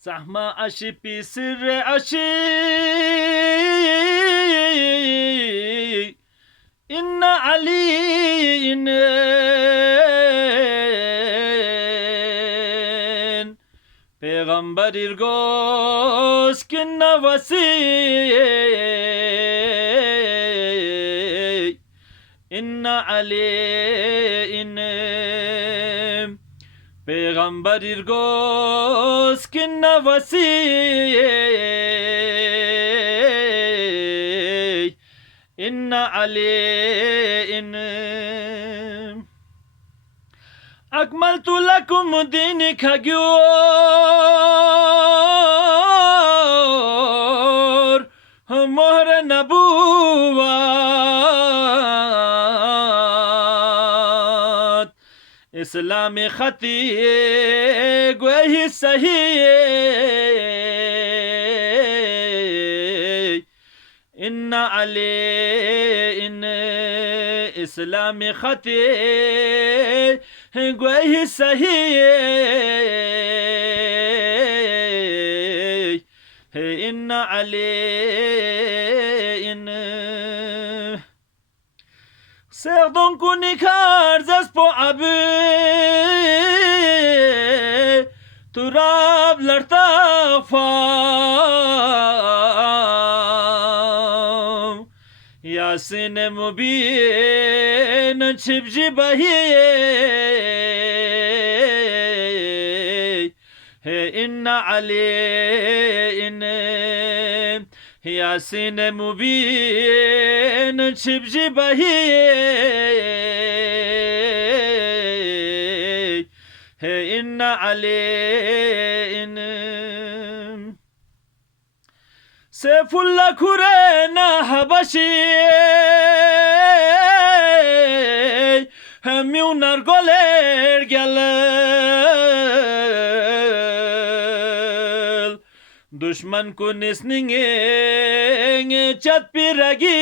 زحمة عشي بسر عشي إن علي إنن پیغمبر إرغوز كنا وسي إن علي إنن پیغمبر إرغوز كنا وسي إن علي إنن أكملت لكم دينك جور مهر نبوات إسلام خطي قوي صحيح إن علي إن إسلام خطي قوي صحيح إن علي إن سردون كوني كارزس بو أبي تراب لرتفا ياسين مبين تشبجي بهي إن علي إن ياسين مبين تشبجي بهي إن علي إن سيف الله كورنا حبشي هميونار غولر گلل دشمن کو نسنینگ چت پیرگی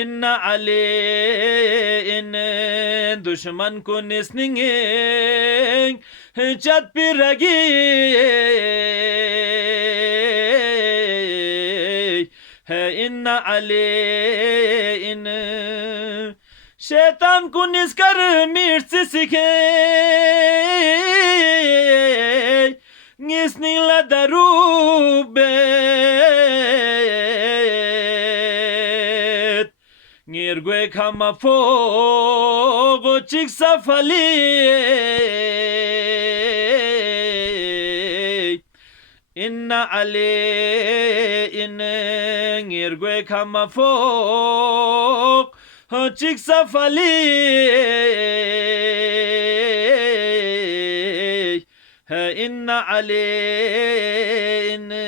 إن علي إن دشمن کو نسنینگ چت پیرگی إن علي إن şeytan ku niskar mirsi sikey nisnila darubet ngirgwe kama fogo chiksa fali inna ale inne ngirgwe kama fogo chiksa fali inna ale inne